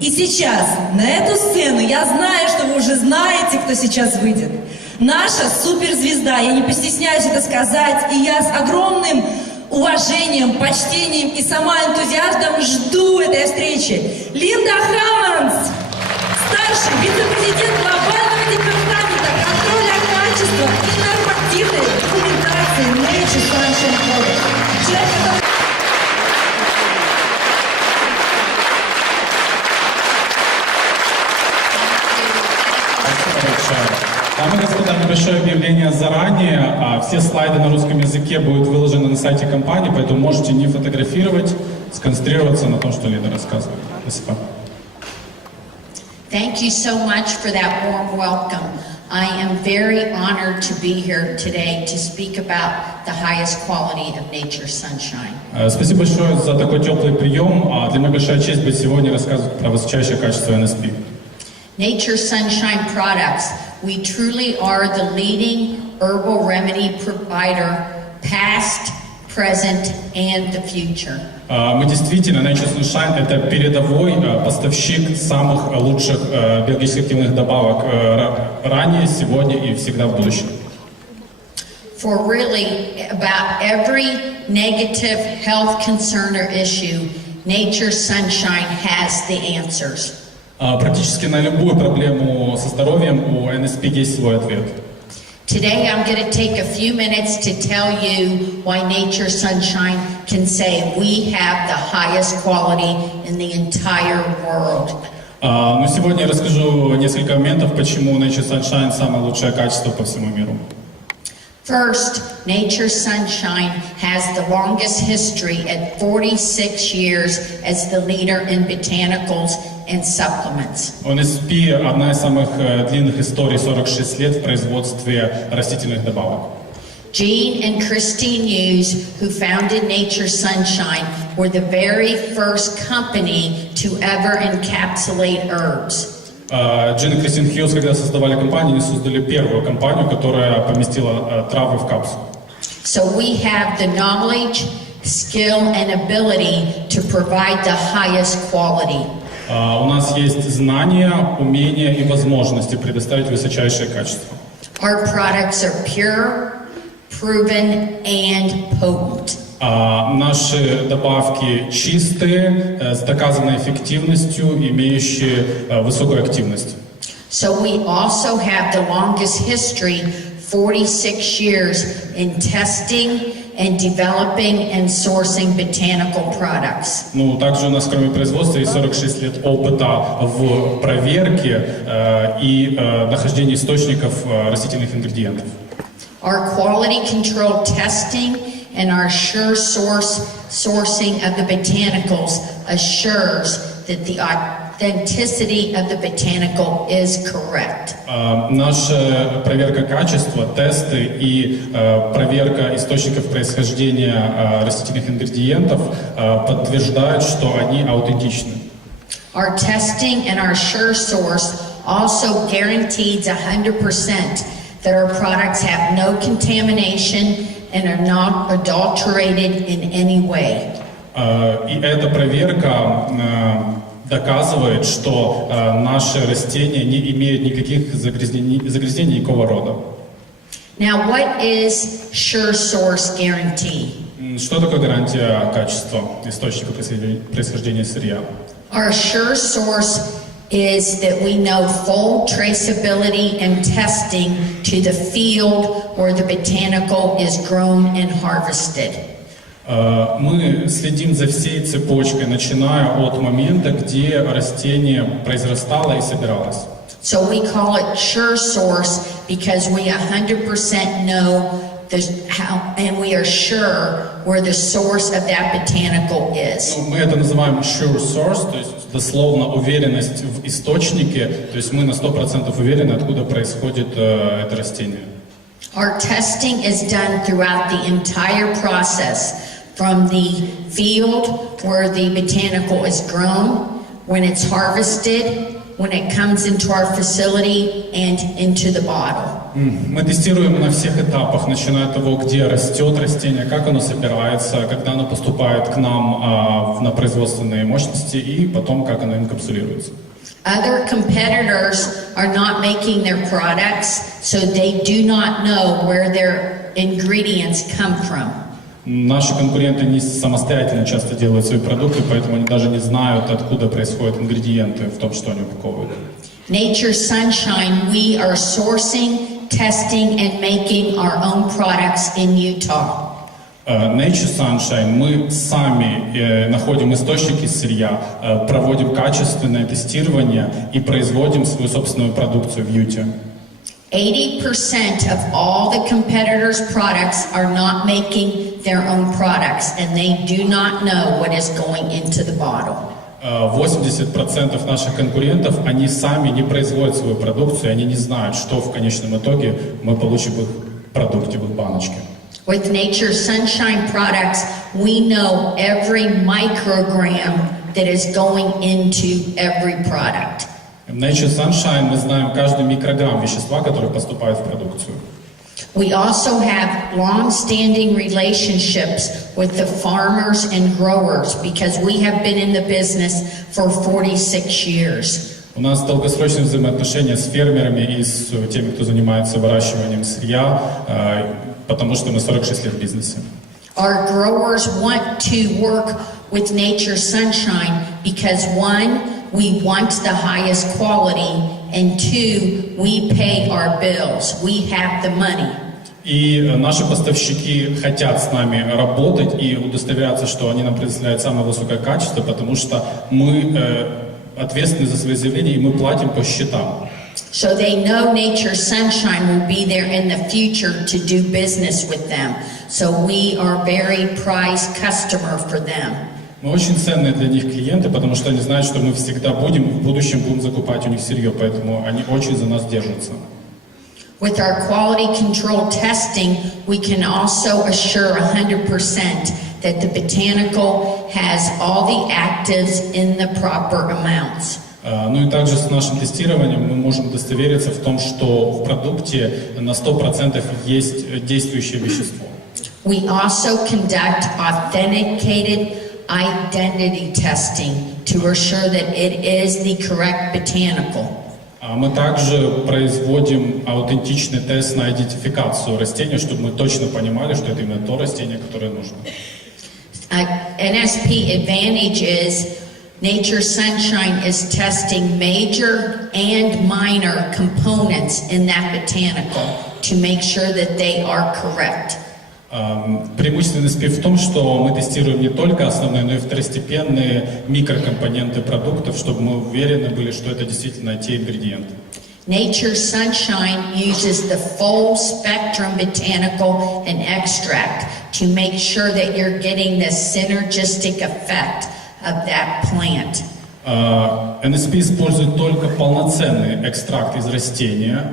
И сейчас на эту сцену, я знаю, что вы уже знаете, кто сейчас выйдет. Наша суперзвезда, я не постесняюсь это сказать, и я с огромным уважением, почтением и сама энтузиазмом жду этой встречи. Линда Хаммонс, старший вице-президент глобального департамента контроля качества и нормативной документации NSP. Человек, который... Дамы и господа, небольшое объявление заранее. Все слайды на русском языке будут выложены на сайте компании, поэтому можете не фотографировать, сконцентрироваться на том, что Лида рассказывает. Спасибо. Thank you so much for that warm welcome. I am very honored to be here today to speak about the highest quality of nature's sunshine. Спасибо большое за такой теплый прием. Для меня большая честь быть сегодня рассказывать про высочайшее качество NSP. Nature's Sunshine Products, we truly are the leading herbal remedy provider, past, present, and the future. Мы действительно, Nature's Sunshine, это передовой поставщик самых лучших биологически активных добавок ранее, сегодня и всегда в будущем. For really about every negative health concern or issue, Nature's Sunshine has the answers. Практически на любую проблему со здоровьем у NSP есть свой ответ. Today I'm going to take a few minutes to tell you why Nature's Sunshine can say we have the highest quality in the entire world. Но сегодня я расскажу несколько моментов, почему Nature's Sunshine самое лучшее качество по всему миру. First, Nature's Sunshine has the longest history at 46 years as the leader in botanicals and supplements. NSP одна из самых длинных историй, 46 лет в производстве растительных добавок. Jean and Christine Hughes, who founded Nature's Sunshine, were the very first company to ever encapsulate herbs. Джин и Кристин Хьюз, когда создавали компанию, они создали первую компанию, которая поместила травы в капсулу. So we have the knowledge, skill, and ability to provide the highest quality. У нас есть знания, умения и возможности предоставить высочайшее качество. Our products are pure, proven, and potent. Наши добавки чистые, с доказанной эффективностью, имеющие высокую активность. So we also have the longest history, 46 years, in testing and developing and sourcing botanical products. Ну, также у нас, кроме производства, есть 46 лет опыта в проверке и нахождении источников растительных ингредиентов. Our quality control testing and our sure sourcing of the botanicals assures that the authenticity of the botanical is correct. Наша проверка качества, тесты и проверка источников происхождения растительных ингредиентов подтверждают, что они аутентичны. Our testing and our sure source also guarantees 100% that our products have no contamination and are not adulterated in any way. И эта проверка доказывает, что наши растения не имеют никаких загрязнений никакого рода. Now, what is sure source guarantee? Что такое гарантия качества источника происхождения сырья? Our sure source is that we know full traceability and testing to the field where the botanical is grown and harvested. Мы следим за всей цепочкой, начиная от момента, где растение произрастало и собиралось. So we call it sure source because we 100% know how, and we are sure where the source of that botanical is. Мы это называем sure source, то есть дословно уверенность в источнике, то есть мы на 100% уверены, откуда происходит это растение. Our testing is done throughout the entire process, from the field where the botanical is grown, when it's harvested, when it comes into our facility and into the bottle. Мы тестируем на всех этапах, начиная от того, где растет растение, как оно собирается, когда оно поступает к нам на производственные мощности и потом, как оно инкапсулируется. Other competitors are not making their products, so they do not know where their ingredients come from. Наши конкуренты не самостоятельно часто делают свои продукты, поэтому они даже не знают, откуда происходят ингредиенты в том, что они упаковывают. Nature Sunshine, we are sourcing, testing, and making our own products in Utah. Nature Sunshine, мы сами находим источники сырья, проводим качественное тестирование и производим свою собственную продукцию в Юте. 80% of all the competitors' products are not making their own products, and they do not know what is going into the bottle. 80% наших конкурентов, они сами не производят свою продукцию, они не знают, что в конечном итоге мы получим в их продукте, в их баночке. With Nature Sunshine products, we know every microgram that is going into every product. В Nature Sunshine мы знаем каждый микрограмм вещества, который поступает в продукцию. We also have long-standing relationships with the farmers and growers because we have been in the business for 46 years. У нас долгосрочные взаимоотношения с фермерами и с теми, кто занимается выращиванием сырья, потому что мы 46 лет в бизнесе. Our growers want to work with Nature Sunshine because one, we want the highest quality, and two, we pay our bills. We have the money. И наши поставщики хотят с нами работать и удостоверяться, что они нам предоставляют самое высокое качество, потому что мы ответственны за свои заявления и мы платим по счетам. So they know Nature Sunshine will be there in the future to do business with them. So we are very prized customer for them. Мы очень ценные для них клиенты, потому что они знают, что мы всегда будем, в будущем будем закупать у них сырье, поэтому они очень за нас держатся. With our quality control testing, we can also assure 100% that the botanical has all the actives in the proper amounts. Ну и также с нашим тестированием мы можем удостовериться в том, что в продукте на 100% есть действующее вещество. We also conduct authenticated identity testing to assure that it is the correct botanical. Мы также производим аутентичный тест на идентификацию растения, чтобы мы точно понимали, что это именно то растение, которое нужно. NSP advantage is Nature Sunshine is testing major and minor components in that botanical to make sure that they are correct. Преимущество NSP в том, что мы тестируем не только основные, но и второстепенные микрокомпоненты продуктов, чтобы мы уверены были, что это действительно те ингредиенты. Nature Sunshine uses the full spectrum botanical and extract to make sure that you're getting the synergistic effect of that plant. NSP использует только полноценный экстракт из растения,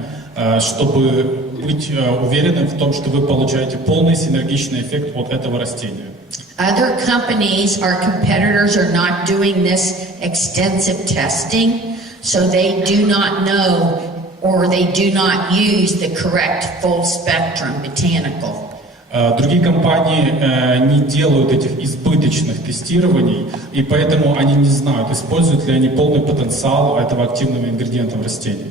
чтобы быть уверенным в том, что вы получаете полный синергичный эффект от этого растения. Other companies, our competitors, are not doing this extensive testing, so they do not know or they do not use the correct full spectrum botanical. Другие компании не делают этих избыточных тестирований, и поэтому они не знают, используют ли они полный потенциал этого активного ингредиента в растении.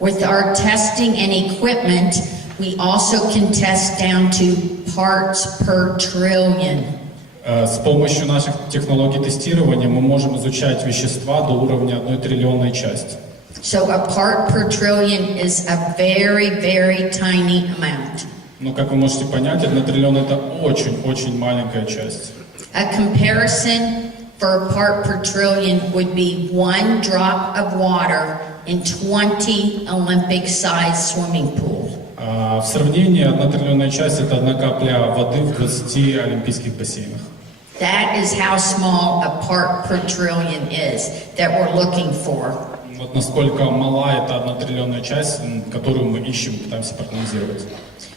With our testing and equipment, we also can test down to parts per trillion. С помощью наших технологий тестирования мы можем изучать вещества до уровня 1 триллионной части. So a part per trillion is a very, very tiny amount. Но, как вы можете понять, 1 триллион — это очень-очень маленькая часть. A comparison for a part per trillion would be 1 drop of water in 20 Olympic-sized swimming pool. В сравнении 1 триллионная часть — это 1 капля воды в 20 олимпийских бассейнах. That is how small a part per trillion is that we're looking for. Вот насколько мала эта 1 триллионная часть, которую мы ищем, пытаемся проанализировать.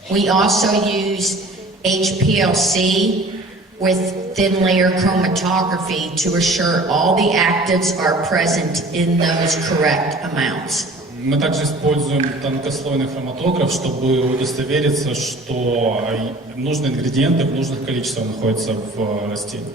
We also use HPLC with thin layer chromatography to assure all the actives are present in those correct amounts. Мы также используем тонкослойный хроматограф, чтобы удостовериться, что нужные ингредиенты в нужных количествах находятся в растении.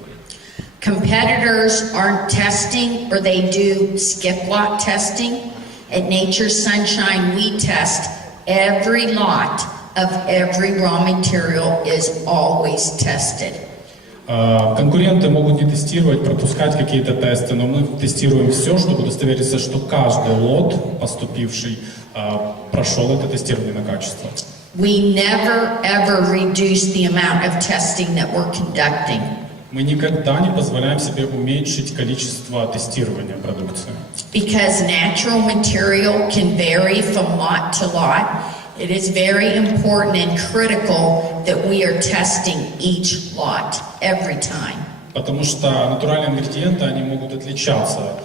Competitors aren't testing, or they do skip lot testing. At Nature's Sunshine, we test every lot of every raw material is always tested. Конкуренты могут не тестировать, пропускать какие-то тесты, но мы тестируем все, чтобы удостовериться, что каждый лот, поступивший, прошел это тестирование на качество. We never ever reduce the amount of testing that we're conducting. Мы никогда не позволяем себе уменьшить количество тестирования продукции. Because natural material can vary from lot to lot, it is very important and critical that we are testing each lot every time. Потому что натуральные ингредиенты, они могут отличаться,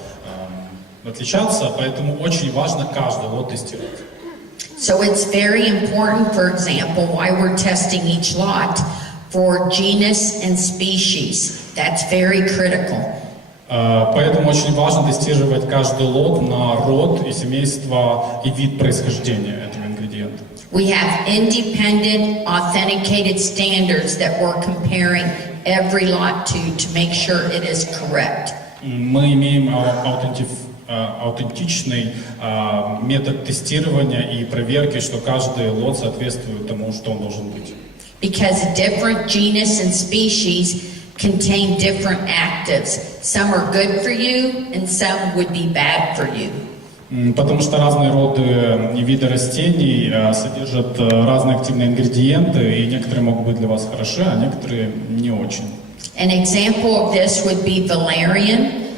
поэтому очень важно каждый лот тестировать. So it's very important, for example, why we're testing each lot for genus and species. That's very critical. Поэтому очень важно тестировать каждый лот на род и семейство и вид происхождения этого ингредиента. We have independent, authenticated standards that we're comparing every lot to make sure it is correct. Мы имеем аутентичный метод тестирования и проверки, что каждый лот соответствует тому, что он должен быть. Because different genus and species contain different actives. Some are good for you and some would be bad for you. Потому что разные роды и виды растений содержат разные активные ингредиенты, и некоторые могут быть для вас хороши, а некоторые не очень. An example of this would be valerian.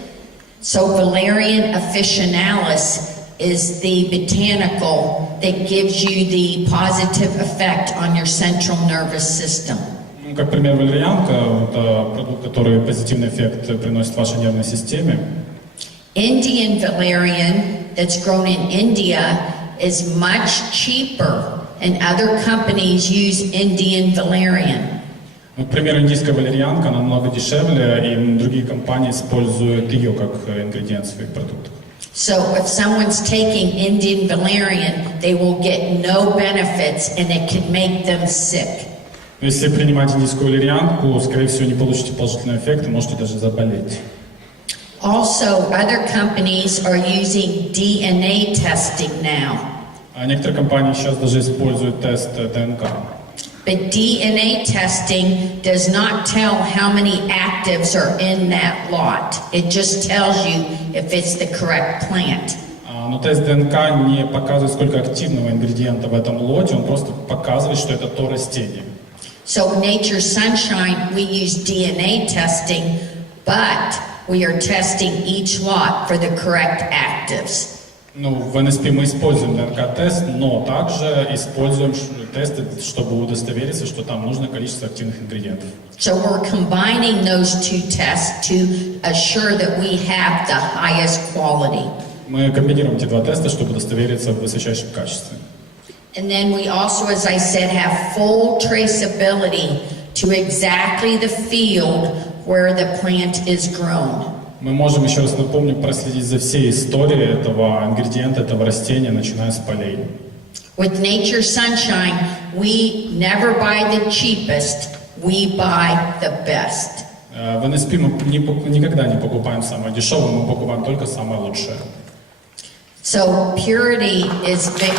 So Valerian officinalis is the botanical that gives you the positive effect on your central nervous system. Как пример, валерьянка – это продукт, который позитивный эффект приносит вашей нервной системе. Indian valerian that's grown in India is much cheaper, and other companies use Indian valerian. Например, индийская валерьянка намного дешевле, и другие компании используют ее как ингредиент в своих продуктах. So if someone's taking Indian valerian, they will get no benefits, and it can make them sick. Если принимать индийскую валерьянку, скорее всего, не получите положительный эффект, и можете даже заболеть. Also, other companies are using DNA testing now. А некоторые компании сейчас даже используют тест ДНК. But DNA testing does not tell how many actives are in that lot. It just tells you if it's the correct plant. Но тест ДНК не показывает, сколько активного ингредиента в этом лоте, он просто показывает, что это то растение. So in Nature's Sunshine, we use DNA testing, but we are testing each lot for the correct actives. Ну, в NSP мы используем ДНК-тест, но также используем тесты, чтобы удостовериться, что там нужное количество активных ингредиентов. So we're combining those two tests to assure that we have the highest quality. Мы комбинируем эти два теста, чтобы удостовериться в высочайшем качестве. And then we also, as I said, have full traceability to exactly the field where the plant is grown. Мы можем, еще раз напомню, проследить за всей историей этого ингредиента, этого растения, начиная с полей. With Nature's Sunshine, we never buy the cheapest, we buy the best. В NSP мы никогда не покупаем самое дешевое, мы покупаем только самое лучшее. So purity is big.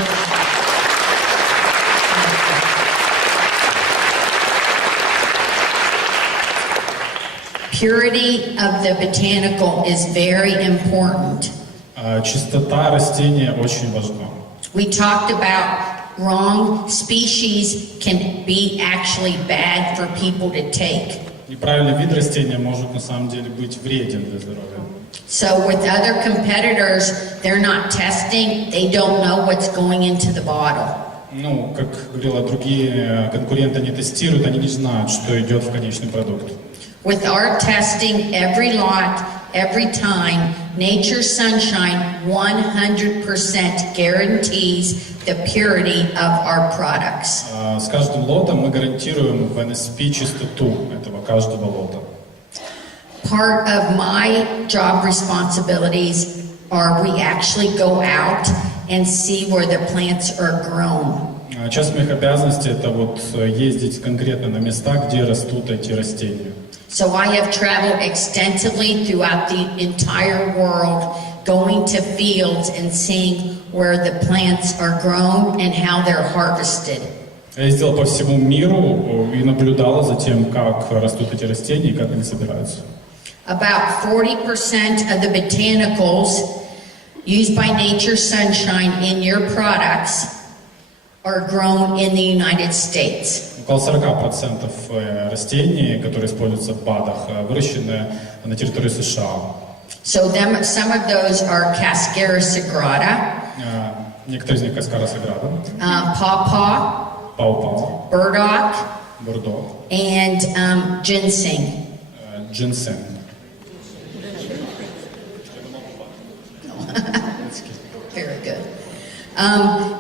Purity of the botanical is very important. Чистота растения очень важна. We talked about wrong species can be actually bad for people to take. Неправильный вид растения может на самом деле быть вреден для здоровья. So with other competitors, they're not testing, they don't know what's going into the bottle. Ну, как говорила, другие конкуренты не тестируют, они не знают, что идет в конечный продукт. With our testing, every lot every time, Nature Sunshine 100% guarantees the purity of our products. С каждым лотом мы гарантируем в NSP чистоту этого каждого лота. Part of my job responsibilities are we actually go out and see where the plants are grown. Часть моих обязанностей это вот ездить конкретно на места, где растут эти растения. So I have traveled extensively throughout the entire world, going to fields and seeing where the plants are grown and how they're harvested. Я ездил по всему миру и наблюдал за тем, как растут эти растения и как они собираются. About 40% of the botanicals used by Nature Sunshine in your products are grown in the United States. Около 40% растений, которые используются в БАДах, выращены на территории США. So some of those are Cascara sagrada, Некоторые из них Каскара Саграда, pawpaw, Пау-Пау, burdock, Бурдо, and ginseng. Джинсен. Very good.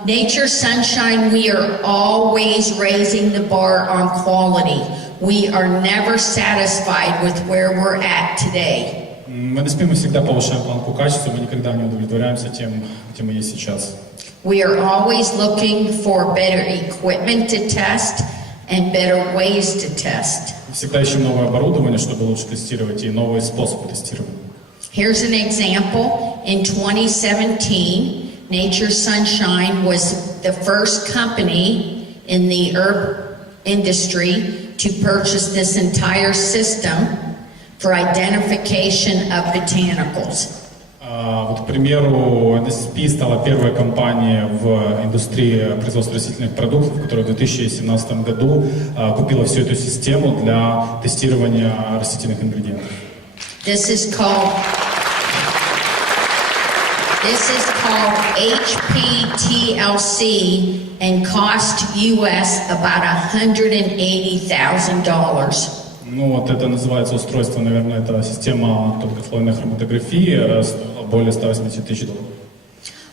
Nature Sunshine, we are always raising the bar on quality. We are never satisfied with where we're at today. В NSP мы всегда повышаем планку качества, мы никогда не удовлетворяемся тем, где мы есть сейчас. We are always looking for better equipment to test and better ways to test. Всегда ищем новое оборудование, чтобы лучше тестировать, и новые способы тестирования. Here's an example. In 2017, Nature Sunshine was the first company in the herb industry to purchase this entire system for identification of botanicals. Вот, к примеру, NSP стала первой компанией в индустрии производства растительных продуктов, которая в 2017 году купила всю эту систему для тестирования растительных ингредиентов. This is called HPTLC and cost US about $180,000. Ну вот это называется устройство, наверное, это система тонкослойной хроматографии, более $180 тысяч.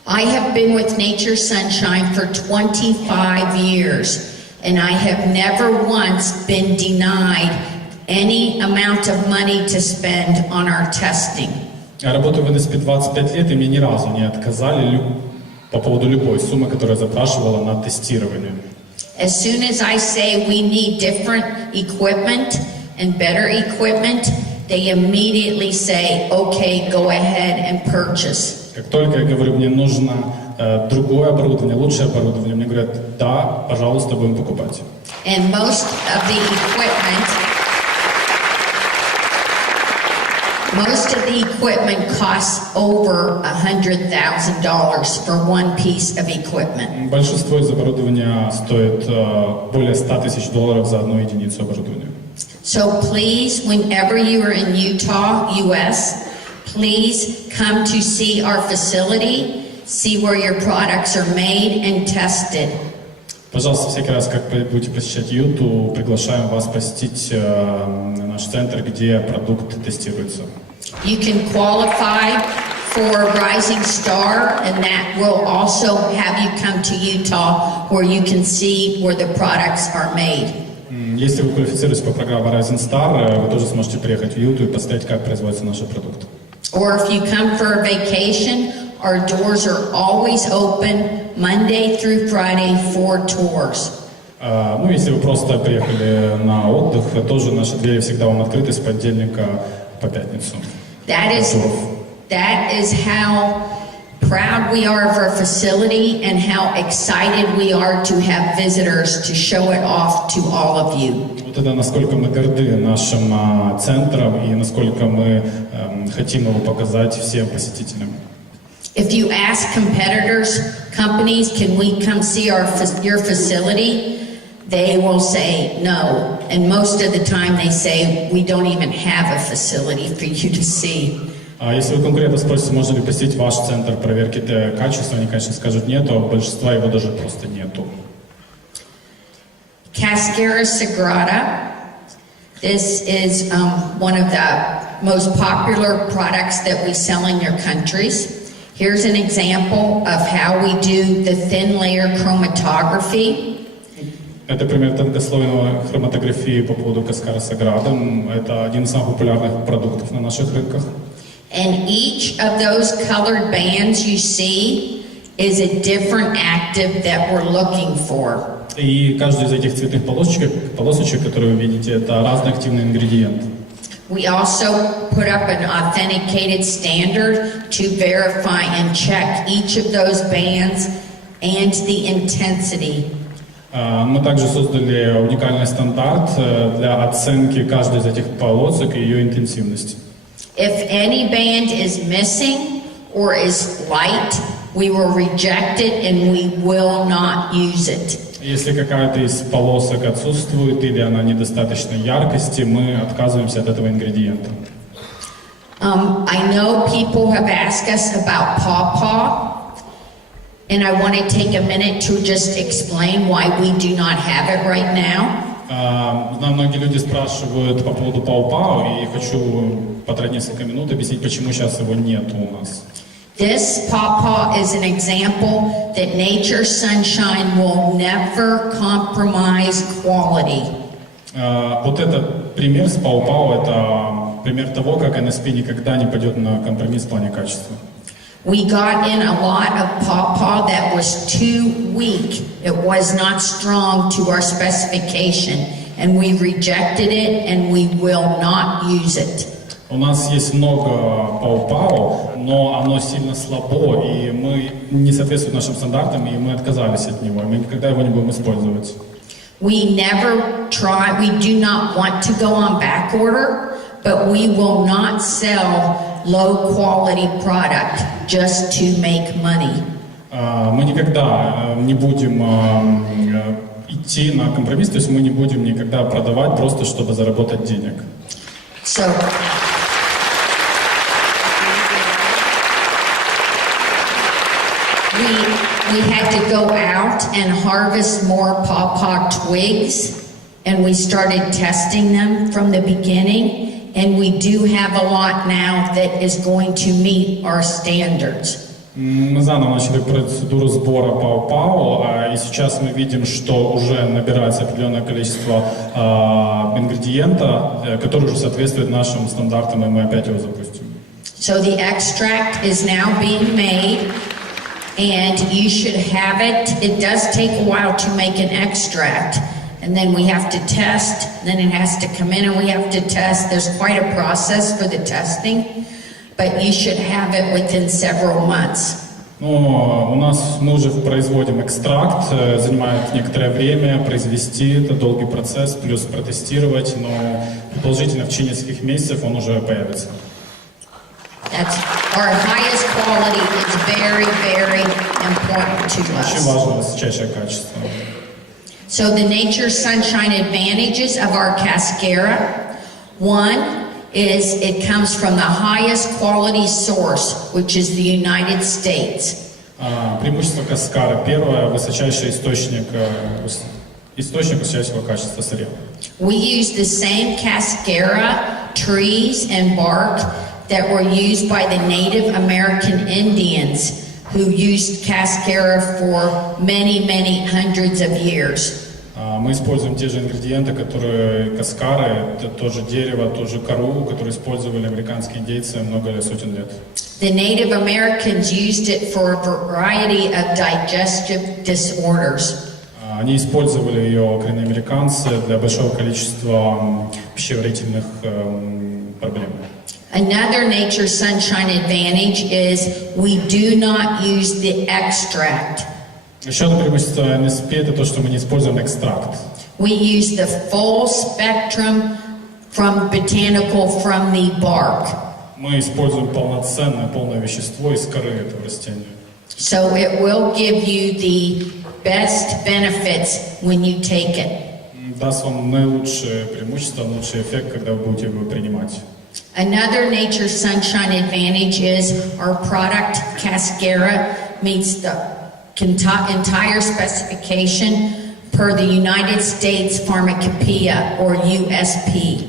I have been with Nature Sunshine for 25 years, and I have never once been denied any amount of money to spend on our testing. Я работаю в NSP 25 лет, и мне ни разу не отказали по поводу любой суммы, которую я запрашивала на тестирование. As soon as I say we need different equipment and better equipment, they immediately say, okay, go ahead and purchase. Как только я говорю, мне нужно другое оборудование, лучшее оборудование, мне говорят, да, пожалуйста, будем покупать. And most of the equipment costs over $100,000 for one piece of equipment. Большинство из оборудования стоит более $100 тысяч за одну единицу оборудования. So please, whenever you are in Utah, US, please come to see our facility, see where your products are made and tested. Пожалуйста, всякий раз, как будете посещать Юту, приглашаем вас посетить наш центр, где продукт тестируется. You can qualify for Rising Star, and that will also have you come to Utah where you can see where the products are made. Если вы квалифицируетесь по программе Rising Star, вы тоже сможете приехать в Юту и посмотреть, как производятся наши продукты. Or if you come for a vacation, our doors are always open Monday through Friday for tours. Ну, если вы просто приехали на отдых, тоже наши двери всегда вам открыты с понедельника по пятницу. That is how proud we are of our facility and how excited we are to have visitors to show it off to all of you. Вот это насколько мы горды нашим центром и насколько мы хотим его показать всем посетителям. If you ask companies, can we come see your facility? They will say no. And most of the time they say, we don't even have a facility for you to see. Если вы конкретно спросите, можно ли посетить ваш центр проверки качества, они, конечно, скажут нет, а большинства его даже просто нету. Cascara sagrada. This is one of the most popular products that we sell in your countries. Here's an example of how we do the thin layer chromatography. Это пример тонкослойной хроматографии по поводу каскара с аградом. Это один из самых популярных продуктов на наших рынках. And each of those colored bands you see is a different active that we're looking for. И каждый из этих цветных полосочек, которые вы видите, это разный активный ингредиент. We also put up an authenticated standard to verify and check each of those bands and the intensity. Мы также создали уникальный стандарт для оценки каждой из этих полосок и ее интенсивности. If any band is missing or is light, we will reject it and we will not use it. Если какая-то из полосок отсутствует или она недостаточно яркости, мы отказываемся от этого ингредиента. I know people have asked us about pawpaw, and I want to take a minute to just explain why we do not have it right now. Знаю, многие люди спрашивают по поводу пау-пау, и хочу потратить несколько минут объяснить, почему сейчас его нет у нас. This pawpaw is an example that nature sunshine will never compromise quality. Вот этот пример с пау-пау, это пример того, как NSP никогда не пойдет на компромисс в плане качества. We got in a lot of pawpaw that was too weak. It was not strong to our specification, and we rejected it and we will not use it. У нас есть много пау-пау, но оно сильно слабо, и мы не соответствует нашим стандартам, и мы отказались от него, и мы никогда его не будем использовать. We never try, we do not want to go on back order, but we will not sell low quality product just to make money. Мы никогда не будем идти на компромисс, то есть мы не будем никогда продавать просто, чтобы заработать денег. So, we had to go out and harvest more pawpaw twigs, and we started testing them from the beginning, and we do have a lot now that is going to meet our standards. Мы заново начали процедуру сбора пау-пау, и сейчас мы видим, что уже набирается определенное количество ингредиента, который уже соответствует нашим стандартам, и мы опять его запустим. So the extract is now being made, and you should have it. It does take a while to make an extract, and then we have to test, then it has to come in and we have to test. There's quite a process for the testing, but you should have it within several months. Ну, у нас мы уже производим экстракт, занимает некоторое время произвести, это долгий процесс, плюс протестировать, но предположительно в течение нескольких месяцев он уже появится. That's our highest quality is very, very important to Очень us. важно высочайшее качество. So the nature sunshine advantages of our cascara, one is it comes from the highest quality source, which is the United States. Преимущество каскара. Первое, высочайший источник высочайшего качества сырья. We use the same cascara trees and bark that were used by the Native American Indians who used cascara for many, many hundreds of years. Мы используем те же ингредиенты, которые каскары, это тоже дерево, тоже кору, которые использовали американские индейцы много сотен лет. The Native Americans used it for a variety of digestive disorders. Они использовали ее, коренные американцы, для большого количества пищеварительных проблем. Another nature sunshine advantage is we do not use the extract. Еще одно преимущество NSP это то, что мы не используем экстракт. We use the full spectrum from botanical from the bark. Мы используем полное вещество из коры этого растения. So it will give you the best benefits when you take it. Даст вам наилучшее преимущество, лучший эффект, когда вы будете его принимать. Another nature sunshine advantage is our product cascara meets the entire specification per the United States Pharmacopoeia or USP.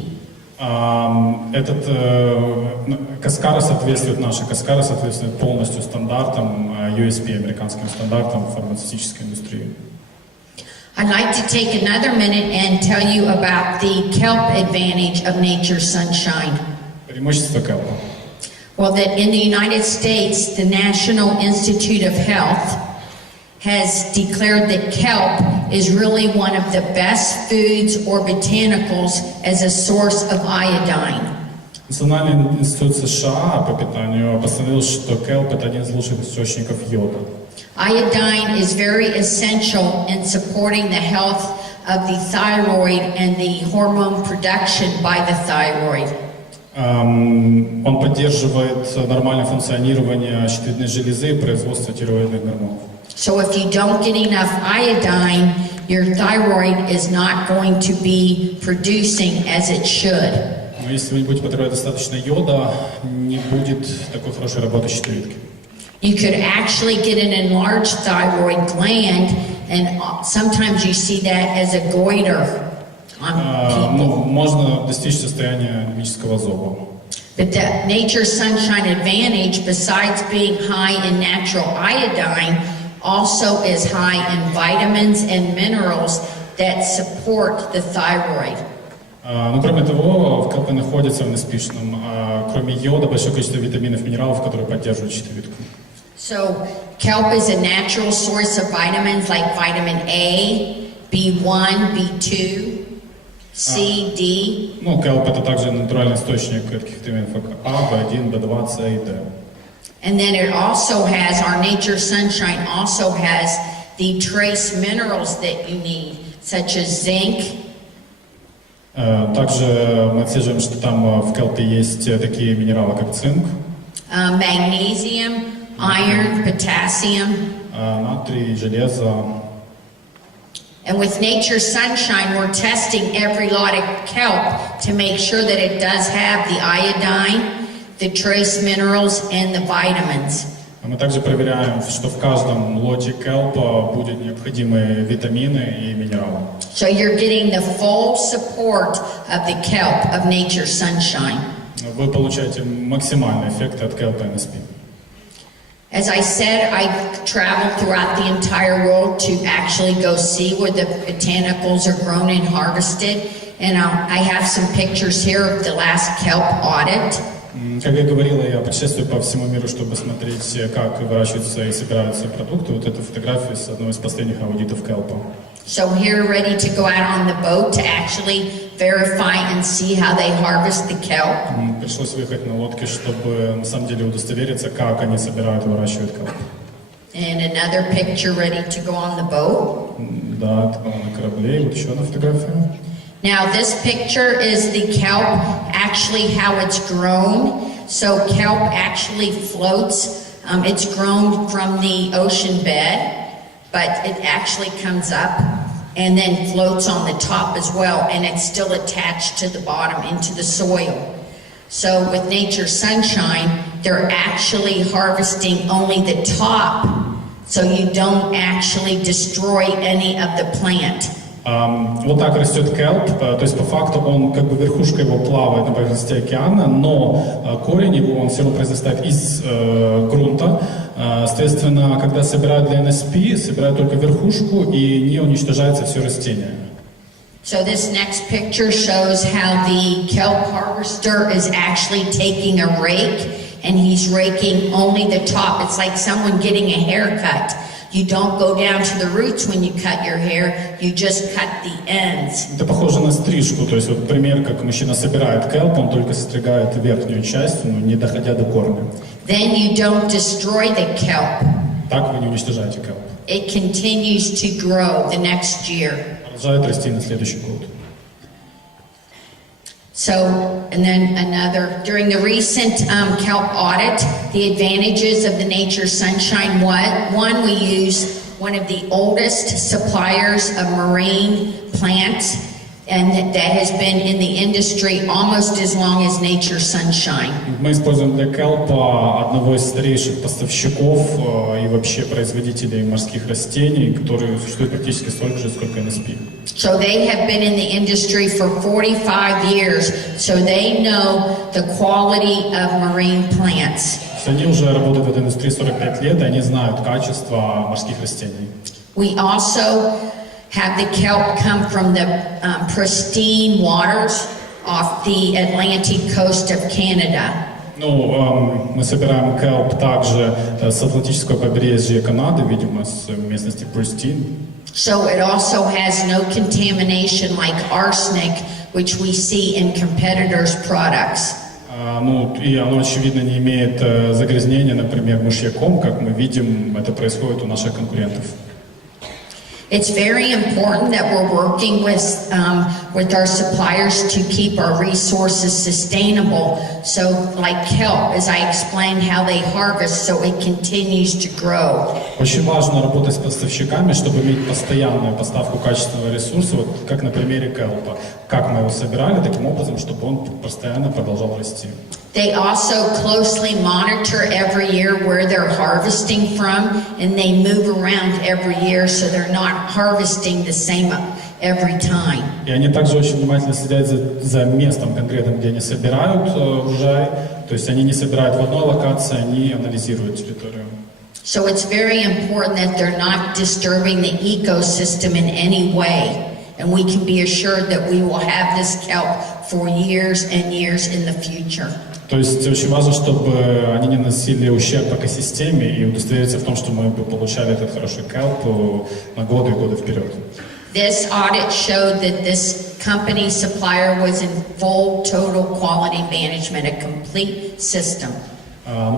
Каскары соответствуют, наши каскары соответствуют полностью стандартам USP, американским стандартам фармацевтической индустрии. I'd like to take another minute and tell you about the kelp advantage of nature's sunshine. Преимущество келпа. Well, that in the United States, the National Institute of Health has declared that kelp is really one of the best foods or botanicals as a source of iodine. Национальный институт США по питанию постановил, что келп – это один из лучших источников йода. Iodine is very essential in supporting the health of the thyroid and the hormone production by the thyroid. Он поддерживает нормальное функционирование щитовидной железы и производство тиреоидных гормонов. So if you don't get enough iodine, your thyroid is not going to be producing as it should. Но если вы не будете потреблять достаточно йода, не будет такой хорошей работы щитовидки. You could actually get an enlarged thyroid gland, and sometimes you see that as a goiter on people. Можно достичь состояния анемического зоба. But the Nature Sunshine Advantage, besides being high in natural iodine, also is high in vitamins and minerals that support the thyroid. Но кроме того, в келпе находится в NSP-шном, кроме йода, большое количество витаминов и минералов, которые поддерживают щитовидку. So kelp is a natural source of vitamins like vitamin A, B1, B2, C, D. Ну, келп это также натуральный источник таких витаминов, как А, B1, B2, С и Д. And then it also has, our Nature Sunshine also has the trace minerals that you need, such as zinc. Также мы отслеживаем, что там в келпе есть такие минералы, как цинк, Magnesium, iron, potassium. натрий, железо. And with Nature Sunshine, we're testing every lot of kelp to make sure that it does have the iodine, the trace minerals, and the vitamins. Мы также проверяем, что в каждом лоте келпа будут необходимые витамины и минералы. So you're getting the full support of the kelp of Nature Sunshine. Вы получаете максимальный эффект от келпа NSP. As I said, I traveled throughout the entire world to actually go see where the botanicals are grown and harvested. And I have some pictures here of the last kelp audit. Как я говорила, я путешествую по всему миру, чтобы смотреть, как выращиваются и собираются продукты. Вот эта фотография с одного из последних аудитов келпа. So here, ready to go out on the boat to actually verify and see how they harvest the kelp. Пришлось выехать на лодке, чтобы на самом деле удостовериться, как они собирают и выращивают келп. And another picture ready to go on the boat. Да, это было на корабле. Вот еще одна фотография. Now this picture is the kelp, actually how it's grown. So kelp actually floats. It's grown from the ocean bed, but it actually comes up and then floats on the top as well, and it's still attached to the bottom into the soil. So with Nature Sunshine, they're actually harvesting only the top, so you don't actually destroy any of the plant. Вот так растет келп, то есть по факту он, как бы верхушка его плавает на поверхности океана, но корень его, он все равно произрастает из грунта. Соответственно, когда собирают для NSP, собирают только верхушку и не уничтожается все растение. So this next picture shows how the kelp harvester is actually taking a rake, and he's raking only the top. It's like someone getting a haircut. You don't go down to the roots when you cut your hair, you just cut the ends. Это похоже на стрижку, то есть вот пример, как мужчина собирает келп, он только состригает верхнюю часть, но не доходя до корня. Then you don't destroy the kelp. Так вы не уничтожаете келп. It continues to grow the next year. Продолжает расти на следующий год. So, and then another, during the recent kelp audit, the advantages of the Nature Sunshine, one, we use one of the oldest suppliers of marine plants. and that has been in the industry almost as long as Nature's Sunshine. Мы используем для келпа одного из старейших поставщиков и вообще производителей морских растений, которые существуют практически столько же, сколько NSP. So they have been in the industry for 45 years, so they know the quality of marine plants. Они уже работают в этой индустрии 45 лет, и они знают качество морских растений. We also have the kelp come from the pristine waters off the Atlantic coast of Canada. Ну, мы собираем келп также с Атлантического побережья Канады, видимо, с местности Pristine. So it also has no contamination like arsenic, which we see in competitors' products. Ну, и оно, очевидно, не имеет загрязнения, например, мышьяком, как мы видим, это происходит у наших конкурентов. It's very important that we're working with our suppliers to keep our resources sustainable. So, like kelp, as I explained how they harvest, so it continues to grow. Очень важно работать с поставщиками, чтобы иметь постоянную поставку качественного ресурса, вот как на примере келпа. Как мы его собирали, таким образом, чтобы он постоянно продолжал расти. They also closely monitor every year where they're harvesting from, and they move around every year, so they're not harvesting the same every time. И они также очень внимательно следят за местом конкретным, где они собирают урожай. То есть они не собирают в одной локации, они анализируют территорию. So it's very important that they're not disturbing the ecosystem in any way. And we can be assured that we will have this kelp for years and years in the future. То есть очень важно, чтобы они не наносили ущерб экосистеме и удостовериться в том, что мы бы получали этот хороший келп на годы и годы вперед. This audit showed that this company supplier was in full total quality management, a complete system.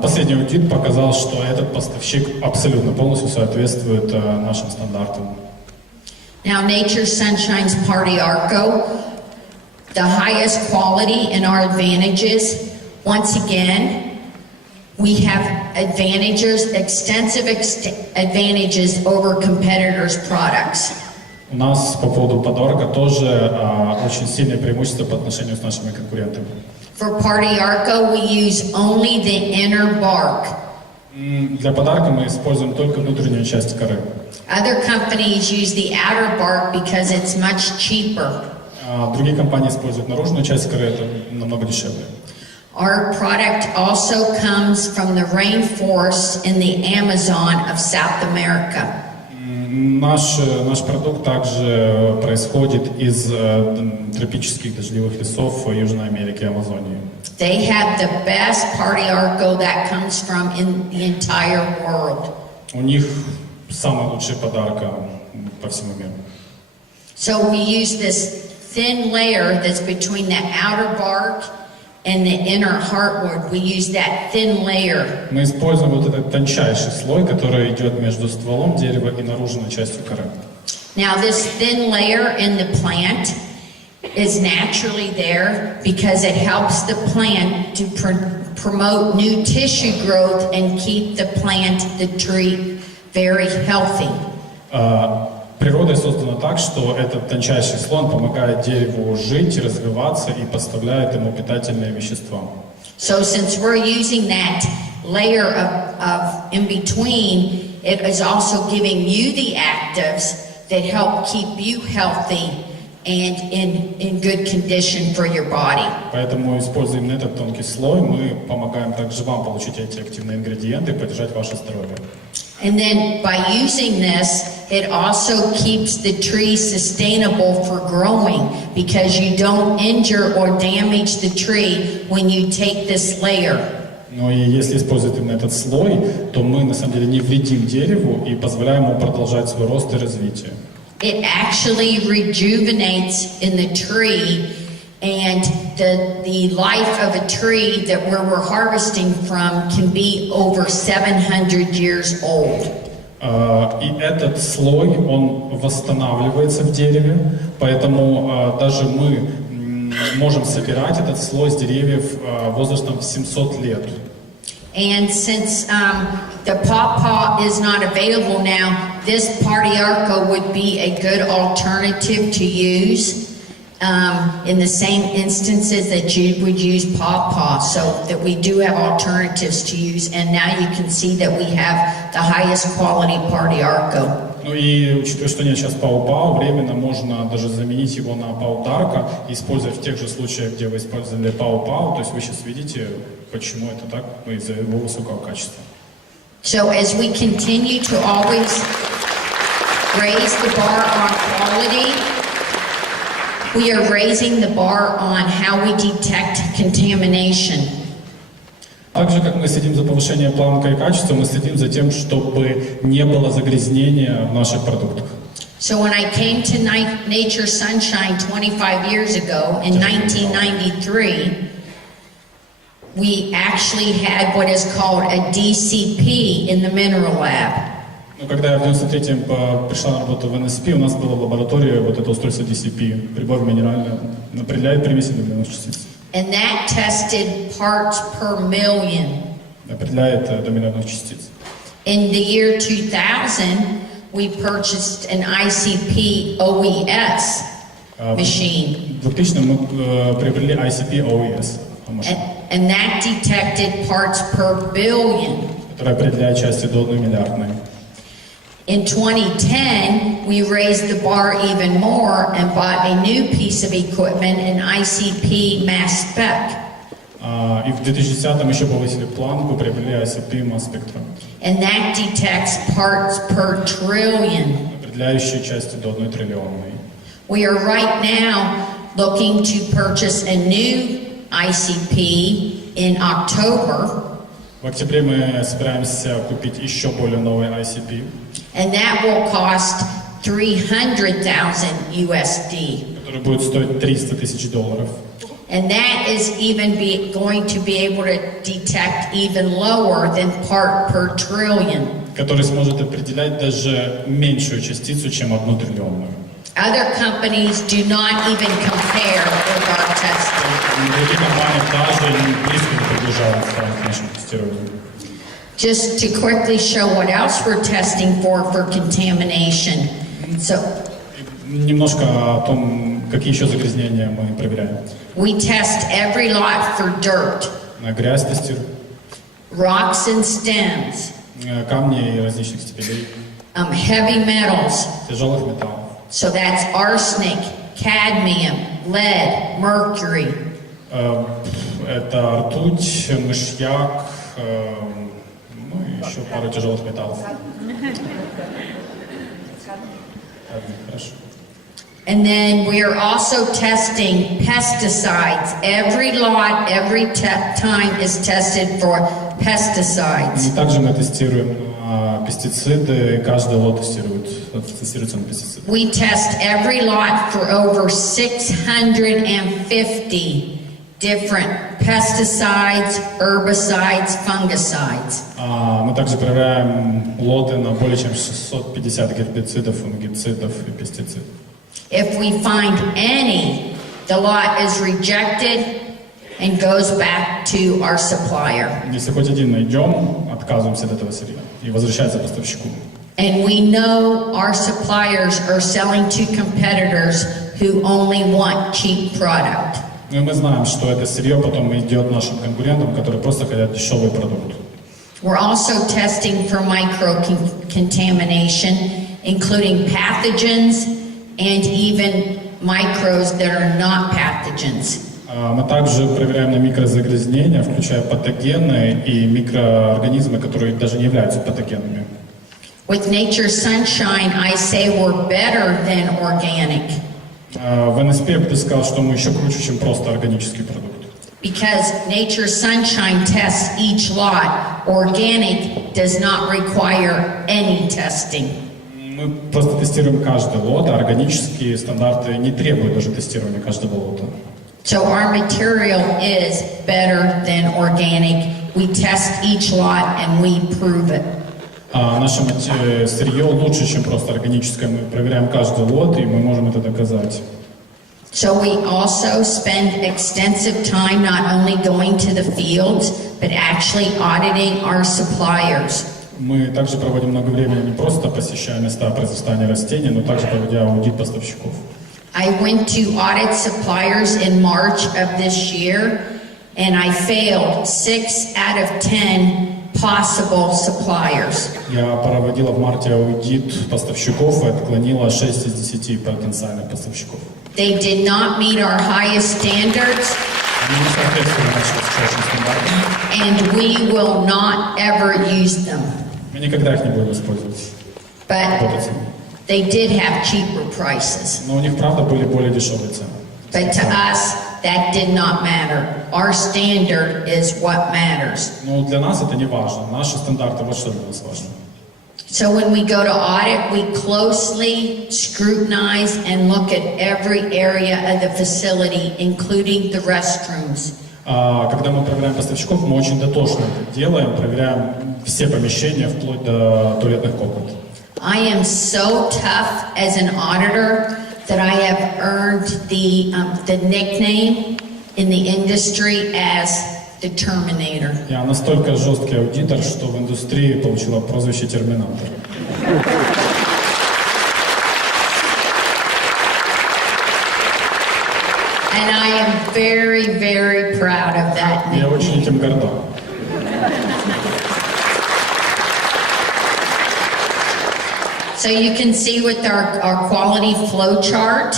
Последний аудит показал, что этот поставщик абсолютно полностью соответствует нашим стандартам. Now, Nature's Sunshine's Party Arco, the highest quality in our advantages. Once again, we have advantages, extensive advantages over competitors' products. У нас по поводу подарка тоже очень сильное преимущество по отношению с нашими конкурентами. For Party Arco, we use only the inner bark. Для подарка мы используем только внутреннюю часть коры. Other companies use the outer bark because it's much cheaper. Другие компании используют наружную часть коры, это намного дешевле. Our product also comes from the rainforests in the Amazon of South America. Наш продукт также происходит из тропических дождевых лесов Южной Америки и Амазонии. They have the best Party Arco that comes from in the entire world. У них самый лучший подарок по всему миру. So we use this thin layer that's between the outer bark and the inner heartwood. We use that thin layer. Мы используем вот этот тончайший слой, который идет между стволом дерева и наружной частью коры. Now this thin layer in the plant is naturally there because it helps the plant to promote new tissue growth and keep the plant, the tree, very healthy. Природой создано так, что этот тончайший слой помогает дереву жить, развиваться и поставляет ему питательные вещества. So since we're using that layer of in between, it is also giving you the actives that help keep you healthy and in good condition for your body. Поэтому, используя именно этот тонкий слой, мы помогаем также вам получить эти активные ингредиенты и поддержать ваше здоровье. And then by using this, it also keeps the tree sustainable for growing because you don't injure or damage the tree when you take this layer. Но и если использовать именно этот слой, то мы на самом деле не вредим дереву и позволяем ему продолжать свой рост и развитие. It actually rejuvenates in the tree, and the life of a tree that where we're harvesting from can be over 700 years old. И этот слой, он восстанавливается в дереве, поэтому даже мы можем собирать этот слой с деревьев возрастом 700 лет. And since the pawpaw is not available now, this Party Arco would be a good alternative to use. in the same instances that you would use pawpaw, so that we do have alternatives to use, and now you can see that we have the highest quality party arco. Ну и учитывая, что нет сейчас пау-пау, временно можно даже заменить его на пау-дарка, используя в тех же случаях, где вы использовали пау-пау, то есть вы сейчас видите, почему это так, из-за его высокого качества. So as we continue to always raise the bar on quality, we are raising the bar on how we detect contamination. Так же, как мы следим за повышением планка и качества, мы следим за тем, чтобы не было загрязнения в наших продуктах. So when I came to Nature Sunshine 25 years ago, in 1993, we actually had what is called a DCP in the mineral lab. Ну, когда я в 93-м пришла на работу в NSP, у нас была в лаборатории вот это устройство DCP, прибор минеральный, определяет примеси доминовых частиц. And that tested parts per million. Определяет доминовых частиц. In the year 2000, we purchased an ICP OES machine. В 2000-м мы приобрели ICP OES машину, And that detected parts per billion. которая определяет части до 1 миллиардной. In 2010, we raised the bar even more and bought a new piece of equipment, an ICP mass spec. И в 2010-м еще повысили планку, приобрели ICP Mass Spectrum, And that detects parts per trillion. определяющие части до 1 триллионной. We are right now looking to purchase a new ICP in October. В октябре мы собираемся купить еще более новый ICP, And that will cost $300,000 USD. который будет стоить $300 тысяч. And that is even going to be able to detect even lower than part per trillion. Который сможет определять даже меньшую частицу, чем 1 триллионную. Other companies do not even compare with our testing. Другие компании даже близко не приближаются к нашему тестированию. Just to quickly show what else we're testing for contamination. So Немножко о том, какие еще загрязнения мы проверяем. we test every lot for dirt, На грязь тестируем, rocks and stems, камни и различных степеней, heavy metals. тяжелых металлов. So that's arsenic, cadmium, lead, mercury. Это ртуть, мышьяк, ну и еще пару тяжелых металлов. Хорошо. And then we are also testing pesticides. Every lot, every time is tested for pesticides. И также мы тестируем пестициды, и каждый лот тестируется на пестициды. We test every lot for over 650 different pesticides, herbicides, fungicides. Мы также проверяем лоты на более чем 650 гербицидов, фунгицидов и пестицидов. If we find any, the lot is rejected and goes back to our supplier. Если хоть один найдем, отказываемся от этого сырья и возвращается поставщику. And we know our suppliers are selling to competitors who only want cheap product. Ну и мы знаем, что это сырье потом идет нашим конкурентам, которые просто хотят дешевый продукт. We're also testing for micro-contamination, including pathogens and even microbes that are not pathogens. Мы также проверяем на микрозагрязнения, включая патогены и микроорганизмы, которые даже не являются патогенами. With Nature Sunshine, I say we're better than organic. В NSP я бы сказал, что мы еще круче, чем просто органический продукт. Because Nature Sunshine tests each lot. Organic does not require any testing. Мы просто тестируем каждый лот, а органические стандарты не требуют даже тестирования каждого лота. So our material is better than organic. We test each lot and we prove it. Наше сырье лучше, чем просто органическое. Мы проверяем каждый лот, и мы можем это доказать. So we also spend extensive time not only going to the fields, but actually auditing our suppliers. Мы также проводим много времени не просто посещая места произрастания растений, но также проводя аудит поставщиков. I went to audit suppliers in March of this year, and I failed 6 out of 10 possible suppliers. Я проводила в марте аудит поставщиков и отклонила 6 из 10 потенциальных поставщиков. They did not meet our highest standards, Они не соответствовали нашим высочайшим стандартам. and we will not ever use them. Мы никогда их не будем использовать. But Работать с ними. they did have cheaper prices. Но у них, правда, были более дешевые цены. But to us, that did not matter. Our standard is what matters. Но для нас это не важно. Наши стандарты, вот что для нас важно. So when we go to audit, we closely scrutinize and look at every area of the facility, including the restrooms. Когда мы проверяем поставщиков, мы очень дотошно это делаем, проверяем все помещения, вплоть до туалетных комнат. I am so tough as an auditor that I have earned the nickname in the industry as the Terminator. Я настолько жесткий аудитор, что в индустрии получила прозвище «Терминатор». And I am very, very proud of that Я nickname. очень этим горда. So you can see with our quality flow chart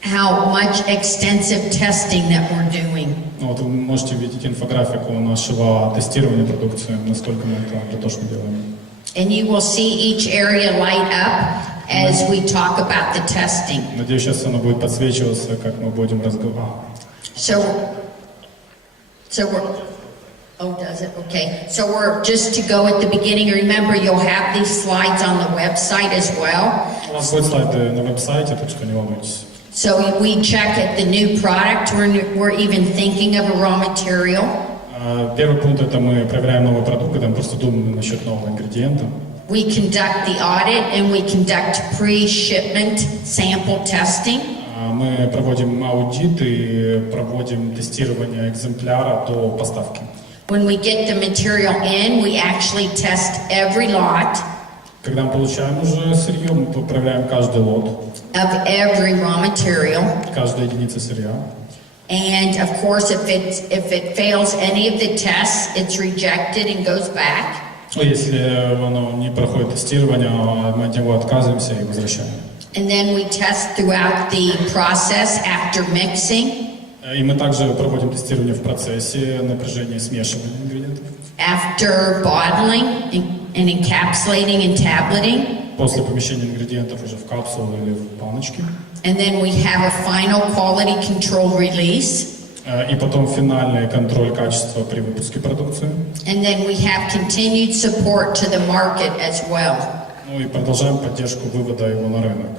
how much extensive testing that we're doing. Вот вы можете видеть инфографику нашего тестирования продукции, насколько мы это дотошно делаем. And you will see each area light up as we talk about the testing. Надеюсь, сейчас оно будет подсвечиваться, как мы будем разговаривать. So we're, oh, does it? Okay. So we're just to go at the beginning. Remember, you'll have these slides on the website as well. У нас будут слайды на веб-сайте, так что не волнуйтесь. So we check at the new product. We're even thinking of a raw material. Первый пункт – это мы проверяем новый продукт, когда мы просто думаем насчет нового ингредиента. We conduct the audit and we conduct pre-shipment sample testing. Мы проводим аудит и проводим тестирование экземпляра до поставки. When we get the material in, we actually test every lot Когда мы получаем уже сырье, мы проверяем каждый лот, of every raw material. каждая единица сырья. And of course, if it fails any of the tests, it's rejected and goes back. Если оно не проходит тестирование, мы от него отказываемся и возвращаем. And then we test throughout the process after mixing, И мы также проводим тестирование в процессе напряжения смешивания ингредиентов. after bottling and encapsulating and tableting. После помещения ингредиентов уже в капсулу или в баночки. And then we have a final quality control release. И потом финальный контроль качества при выпуске продукции. And then we have continued support to the market as well. Ну и продолжаем поддержку вывода его на рынок.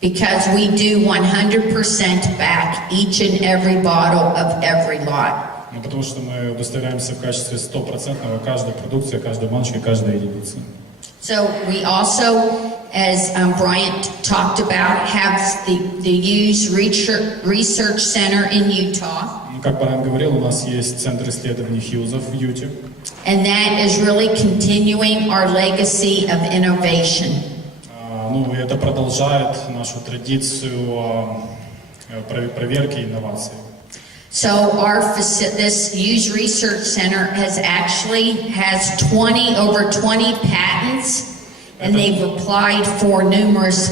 Because we do 100% back each and every bottle of every lot. Ну, потому что мы удостоверяемся в качестве 100% каждой продукции, каждой баночки, каждой единицы. So we also, as Bryant talked about, have the Hughes Research Center in Utah. Как Брайан говорил, у нас есть центр исследований Хьюза в Юте. And that is really continuing our legacy of innovation. Ну, и это продолжает нашу традицию проверки и инноваций. So this Hughes Research Center has over 20 patents, and they've applied for numerous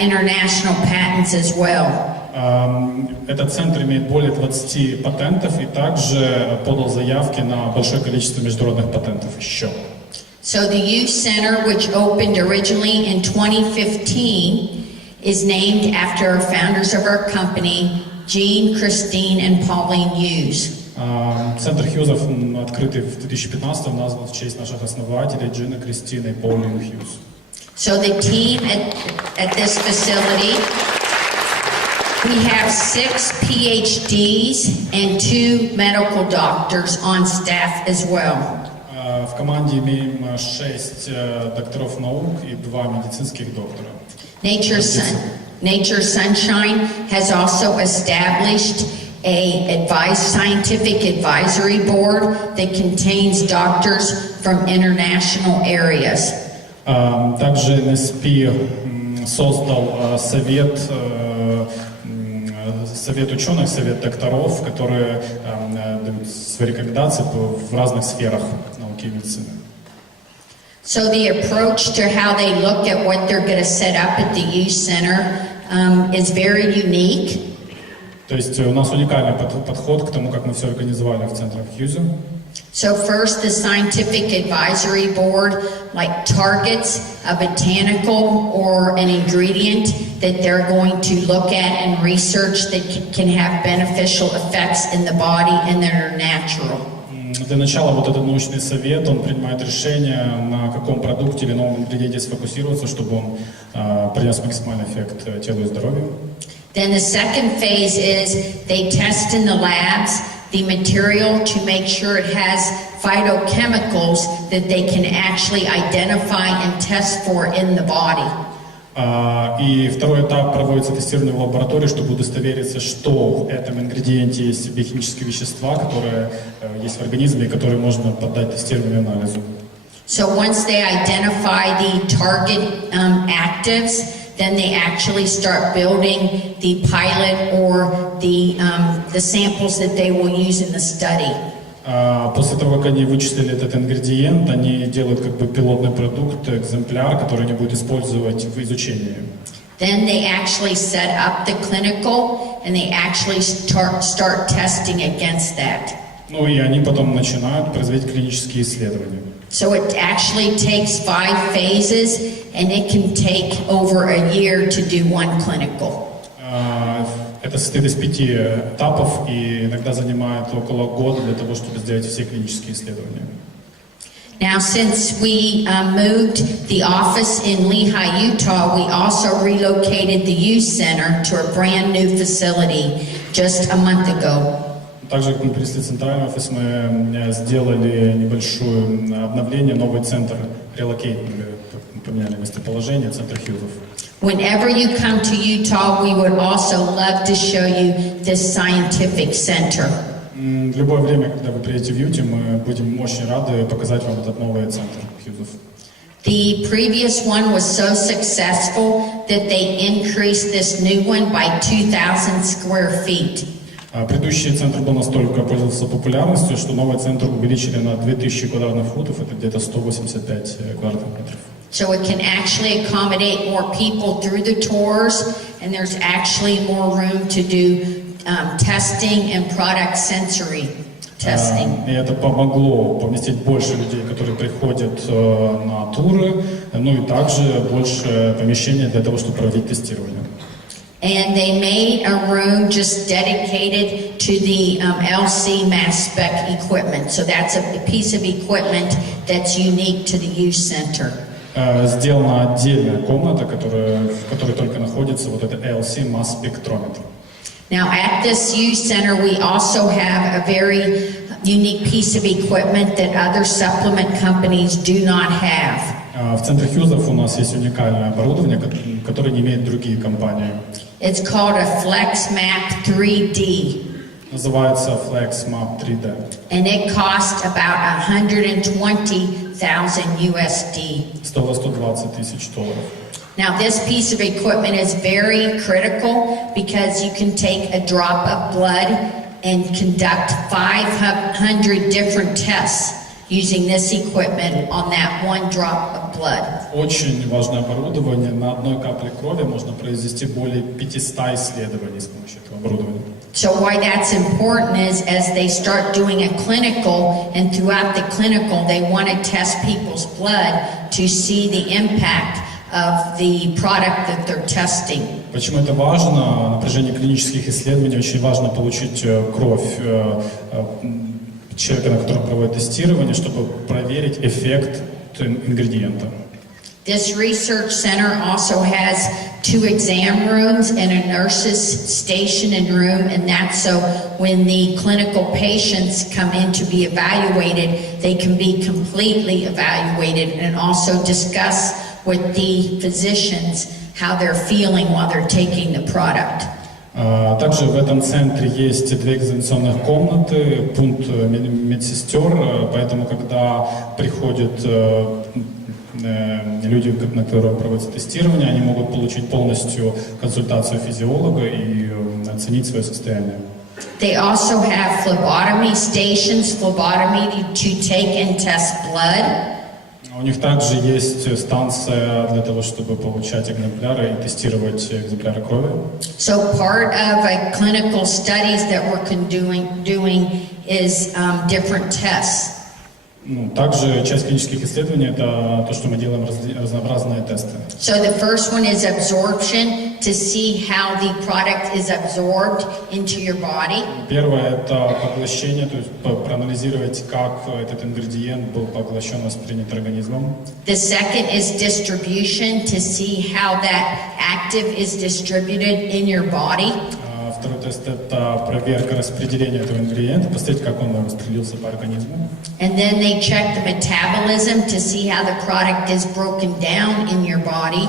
international patents as well. Этот центр имеет более 20 патентов и также подал заявки на большое количество международных патентов еще. So the Hughes Center, which opened originally in 2015, is named after founders of our company, Jean, Christine, and Pauline Hughes. Центр Хьюзов, открытый в 2015, назван в честь наших основателей Джина, Кристины и Паулин Хьюз. So the team at this facility, we have 6 PhDs and 2 medical doctors on staff as well. В команде имеем 6 докторов наук и 2 медицинских доктора. Nature Sunshine has also established a scientific advisory board that contains doctors from international areas. Также NSP создал совет совет ученых, совет докторов, которые дают свои рекомендации в разных сферах науки и медицины. So the approach to how they look at what they're going to set up at the youth center is very unique. То есть у нас уникальный подход к тому, как мы все организовали в центрах ЮЗа. So first, the scientific advisory board targets a botanical or an ingredient that they're going to look at and research that can have beneficial effects in the body and that are natural. Для начала вот этот научный совет, он принимает решение, на каком продукте или новом ингредиенте сфокусироваться, чтобы он принес максимальный эффект телу и здоровью. Then the second phase is they test in the labs the material to make sure it has phytochemicals that they can actually identify and test for in the body. И второй этап проводится тестирование в лаборатории, чтобы удостовериться, что в этом ингредиенте есть биохимические вещества, которые есть в организме и которые можно поддать тестированию и анализу. So once they identify the target actives, then they actually start building the pilot or the samples that they will use in the study. После того, как они вычислили этот ингредиент, они делают как бы пилотный продукт, экземпляр, который они будут использовать в изучении. Then they actually set up the clinical and they actually start testing against that. Ну и они потом начинают производить клинические исследования. So it actually takes 5 phases and it can take over a year to do one clinical. Это состоит из 5 этапов и иногда занимает около года для того, чтобы сделать все клинические исследования. Now, since we moved the office in Lehi, Utah, we also relocated the youth center to a brand new facility just a month ago. Также, как мы перенесли центральный офис, мы сделали небольшое обновление, новый центр, релокейт, поменяли местоположение, центр Хьюзов. Whenever you come to Utah, we would also love to show you this scientific center. В любое время, когда вы приедете в Юте, мы будем очень рады показать вам этот новый центр Хьюзов. The previous one was so successful that they increased this new one by 2,000 square feet. Предыдущий центр был настолько пользовался популярностью, что новый центр увеличили на 2000 квадратных футов, это где-то 185 квадратных метров. So it can actually accommodate more people through the tours, and there's actually more room to do testing and product sensory testing. И это помогло поместить больше людей, которые приходят на туры, ну и также больше помещения для того, чтобы проводить тестирование. And they made a room just dedicated to the LC mass spec equipment. So that's a piece of equipment that's unique to the youth center. Сделана отдельная комната, в которой только находится вот это LC масс спектрометр. Now at this youth center we also have a very unique piece of equipment that other supplement companies do not have. В центре Хьюзов у нас есть уникальное оборудование, которое не имеют другие компании. It's called a FlexMap 3D. Называется FlexMap 3D. And it costs about $120,000 USD. Стоило $120,000. Now this piece of equipment is very critical because you can take a drop of blood and conduct 500 different tests using this equipment on that one drop of blood. Очень важное оборудование. На одной капле крови можно произвести более 500 исследований с помощью этого оборудования. So why that's important is as they start doing a clinical, and throughout the clinical they want to test people's blood to see the impact of the product that they're testing. Почему это важно? На протяжении клинических исследований очень важно получить кровь человека, на котором проводят тестирование, чтобы проверить эффект ингредиента. This research center also has 2 exam rooms and a nurse's station and room, and that's so when the clinical patients come in to be evaluated, they can be completely evaluated and also discuss with the physicians how they're feeling while they're taking the product. Также в этом центре есть 2 экзаменационных комнаты, пункт медсестер, поэтому когда приходят люди, на которых проводится тестирование, они могут получить полностью консультацию физиолога и оценить свое состояние. They also have phlebotomy stations, phlebotomy to take and test blood. У них также есть станция для того, чтобы получать экземпляры и тестировать экземпляры крови. So part of a clinical studies that we're doing is different tests. Также часть клинических исследований – это то, что мы делаем разнообразные тесты. So the first one is absorption, to see how the product is absorbed into your body. Первое – это поглощение, то есть проанализировать, как этот ингредиент был поглощен, воспринят организмом. The second is distribution, to see how that active is distributed in your body. Второй тест – это проверка распределения этого ингредиента, посмотреть, как он распределился по организму. And then they check the metabolism to see how the product is broken down in your body.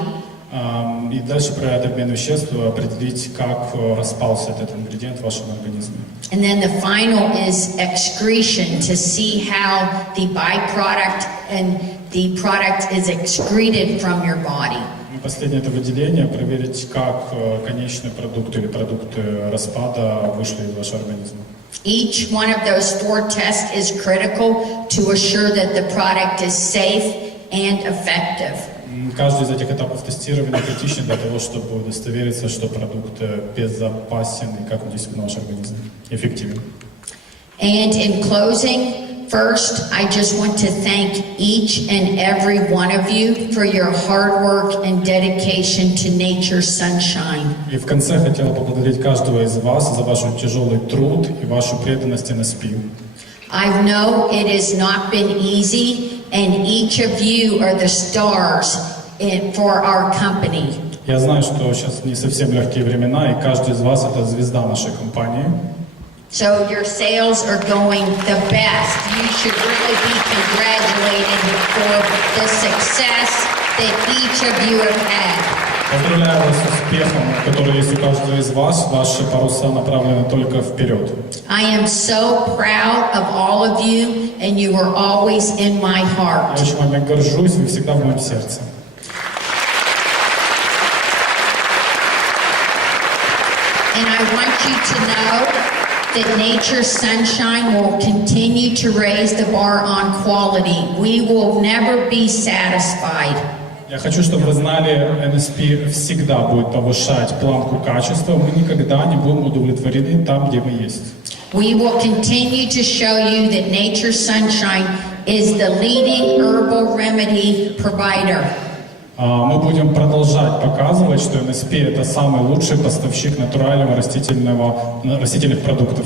И дальше проверять обмен веществ, определить, как распался этот ингредиент в вашем организме. And then the final is excretion, to see how the byproduct and the product is excreted from your body. И последнее – это выделение, проверить, как конечный продукт или продукты распада вышли из вашего организма. Each one of those 4 tests is critical to assure that the product is safe and effective. Каждый из этих этапов тестирования критичен для того, чтобы удостовериться, что продукт безопасен и как он действует на ваш организм, эффективен. And in closing, first, I just want to thank each and every one of you for your hard work and dedication to nature's sunshine. И в конце хотел поблагодарить каждого из вас за ваш тяжелый труд и вашу преданность NSP. I know it has not been easy, and each of you are the stars for our company. Я знаю, что сейчас не совсем легкие времена, и каждый из вас – это звезда нашей компании. So your sales are going the best. You should really be congratulated for the success that each of you have had. Поздравляю вас с успехом, который есть у каждого из вас. Ваши паруса направлены только вперед. I am so proud of all of you, and you are always in my heart. Я очень вами горжусь, вы всегда в моем сердце. And I want you to know that Nature's Sunshine will continue to raise the bar on quality. We will never be satisfied. Я хочу, чтобы вы знали, NSP всегда будет повышать планку качества. Мы никогда не будем удовлетворены там, где мы есть. We will continue to show you that Nature's Sunshine is the leading herbal remedy provider. Мы будем продолжать показывать, что NSP – это самый лучший поставщик натурального растительных продуктов.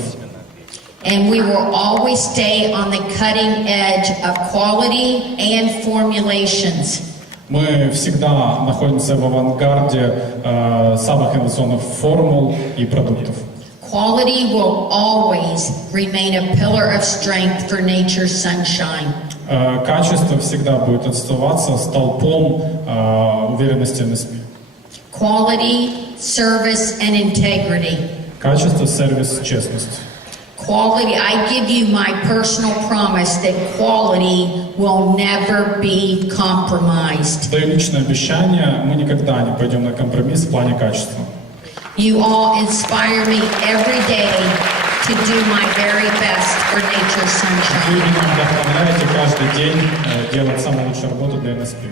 And we will always stay on the cutting edge of quality and formulations. Мы всегда находимся в авангарде самых инновационных формул и продуктов. Quality will always remain a pillar of strength for Nature's Sunshine. Качество всегда будет оставаться столпом уверенности NSP. Quality, service, and integrity. Качество, сервис, честность. Quality, I give you my personal promise that quality will never be compromised. Даю личное обещание, мы никогда не пойдем на компромисс в плане качества. You all inspire me every day to do my very best for Nature's Вы Sunshine. меня вдохновляете каждый день делать самую лучшую работу для NSP.